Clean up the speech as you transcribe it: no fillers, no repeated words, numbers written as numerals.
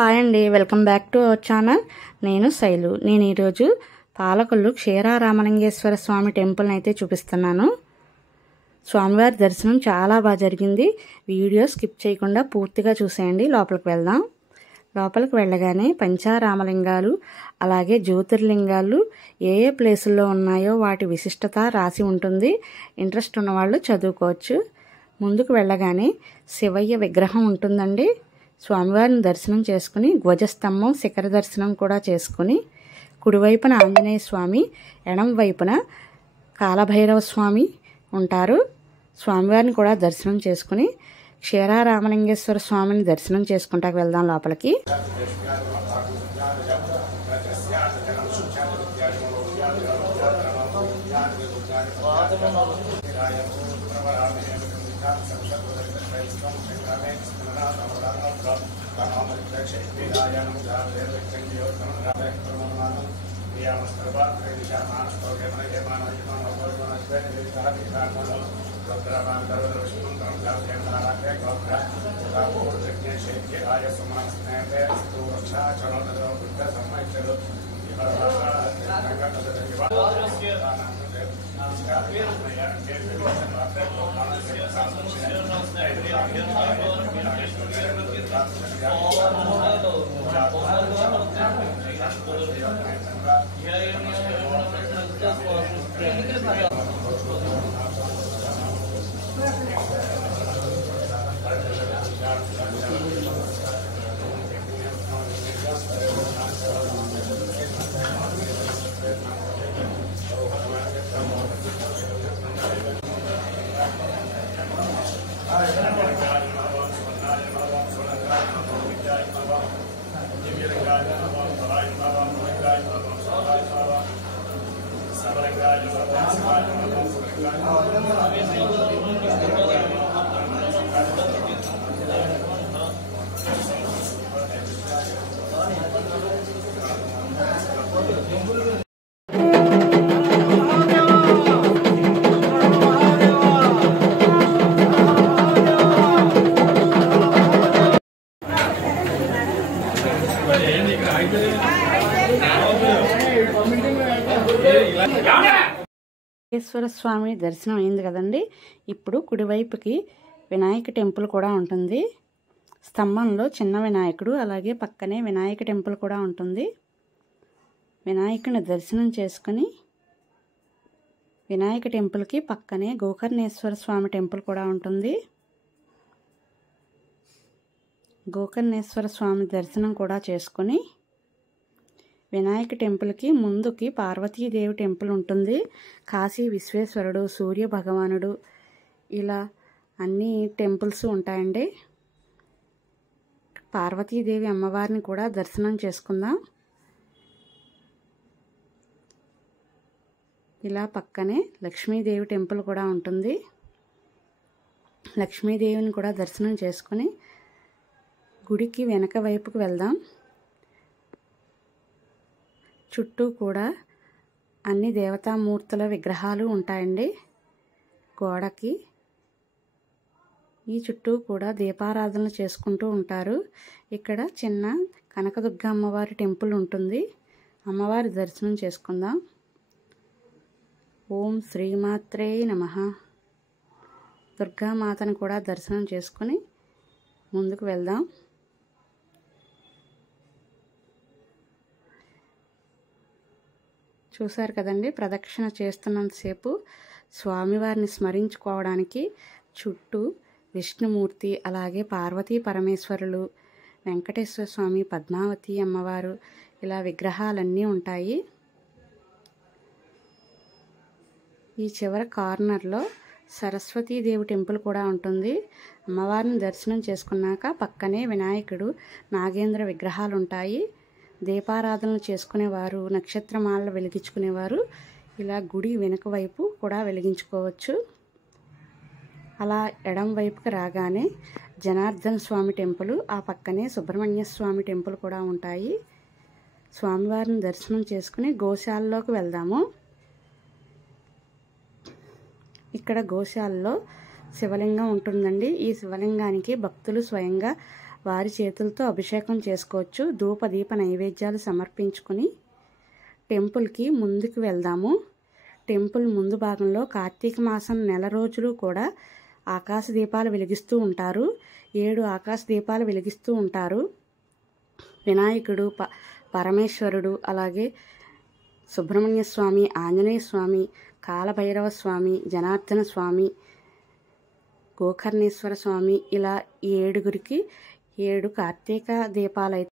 Hi అండి, welcome back to our channel. నేను శైలు. నేను ఈరోజు పాలకొల్లు క్షీరారామలింగేశ్వర స్వామి టెంపుల్ని అయితే చూపిస్తున్నాను. స్వామివారి దర్శనం చాలా బాగా జరిగింది. వీడియో స్కిప్ చేయకుండా పూర్తిగా చూసేయండి. లోపలికి వెళ్దాం. లోపలికి వెళ్ళగానే పంచారామలింగాలు అలాగే జ్యోతిర్లింగాలు ఏ ఏ ప్లేసుల్లో ఉన్నాయో వాటి విశిష్టత రాసి ఉంటుంది. ఇంట్రెస్ట్ ఉన్నవాళ్ళు చదువుకోవచ్చు. ముందుకు వెళ్ళగానే శివయ్య విగ్రహం ఉంటుందండి. స్వామివారిని దర్శనం చేసుకుని ధ్వజస్తంభం శిఖర దర్శనం కూడా చేసుకుని కుడివైపున ఆంజనేయ స్వామి, ఎడం వైపున కాలభైరవ స్వామి ఉంటారు. స్వామివారిని కూడా దర్శనం చేసుకుని క్షీరారామలింగేశ్వర స్వామిని దర్శనం చేసుకుంటాకు వెళ్దాం లోపలికి. వెంకటేశ్వర స్వామి దర్శనం అయింది కదండి. ఇప్పుడు కుడివైపుకి వినాయక టెంపుల్ కూడా ఉంటుంది. స్తంభంలో చిన్న వినాయకుడు, అలాగే పక్కనే వినాయక టెంపుల్ కూడా ఉంటుంది. వినాయకుని దర్శనం చేసుకుని వినాయక టెంపుల్కి పక్కనే గోకర్ణేశ్వర స్వామి టెంపుల్ కూడా ఉంటుంది. గోకర్ణేశ్వర స్వామి దర్శనం కూడా చేసుకుని వినాయక టెంపుల్కి ముందుకి పార్వతీదేవి టెంపుల్ ఉంటుంది. కాశీ విశ్వేశ్వరుడు, సూర్య భగవానుడు, ఇలా అన్ని టెంపుల్స్ ఉంటాయండి. పార్వతీదేవి అమ్మవారిని కూడా దర్శనం చేసుకుందాం. ఇలా పక్కనే లక్ష్మీదేవి టెంపుల్ కూడా ఉంటుంది. లక్ష్మీదేవిని కూడా దర్శనం చేసుకుని గుడికి వెనక వైపుకు వెళ్దాం. చుట్టూ కూడా అన్ని దేవతామూర్తుల విగ్రహాలు ఉంటాయండి. గోడకి ఈ చుట్టూ కూడా దీపారాధనలు చేసుకుంటూ ఉంటారు. ఇక్కడ చిన్న కనకదుర్గ అమ్మవారి టెంపుల్ ఉంటుంది. అమ్మవారి దర్శనం చేసుకుందాం. ఓం శ్రీమాత్రే నమః. దుర్గామాతను కూడా దర్శనం చేసుకుని ముందుకు వెళ్దాం. చూశారు కదండి, ప్రదక్షిణ చేస్తున్నంతసేపు స్వామివారిని స్మరించుకోవడానికి చుట్టూ విష్ణుమూర్తి, అలాగే పార్వతీ పరమేశ్వరులు, వెంకటేశ్వర స్వామి, పద్మావతి అమ్మవారు, ఇలా విగ్రహాలన్నీ ఉంటాయి. ఈ చివరి కార్నర్లో సరస్వతీదేవి టెంపుల్ కూడా ఉంటుంది. అమ్మవారిని దర్శనం చేసుకున్నాక పక్కనే వినాయకుడు, నాగేంద్ర విగ్రహాలు ఉంటాయి. దీపారాధనలు చేసుకునేవారు, నక్షత్రమాలను వెలిగించుకునేవారు ఇలా గుడి వెనుక వైపు కూడా వెలిగించుకోవచ్చు. అలా ఎడం వైపుకి రాగానే జనార్దన స్వామి టెంపుల్, ఆ పక్కనే సుబ్రహ్మణ్య స్వామి టెంపుల్ కూడా ఉంటాయి. స్వామివారిని దర్శనం చేసుకుని గోశాలలోకి వెళ్దాము. ఇక్కడ గోశాలలో శివలింగం ఉంటుందండి. ఈ శివలింగానికి భక్తులు స్వయంగా వారి చేతులతో అభిషేకం చేసుకోవచ్చు. ధూప దీప నైవేద్యాలు సమర్పించుకుని టెంపుల్కి ముందుకు వెళ్దాము. టెంపుల్ ముందు భాగంలో కార్తీక మాసం నెల రోజులు కూడా ఆకాశ దీపాలు వెలిగిస్తూ ఉంటారు. 7 ఆకాశ దీపాలు వెలిగిస్తూ ఉంటారు. వినాయకుడు, పరమేశ్వరుడు, అలాగే సుబ్రహ్మణ్య స్వామి, ఆంజనేయ స్వామి, కాలభైరవ స్వామి, జనార్దన స్వామి, గోకర్ణేశ్వర స్వామి, ఇలా 7 కార్తీక దీపాలు అయితే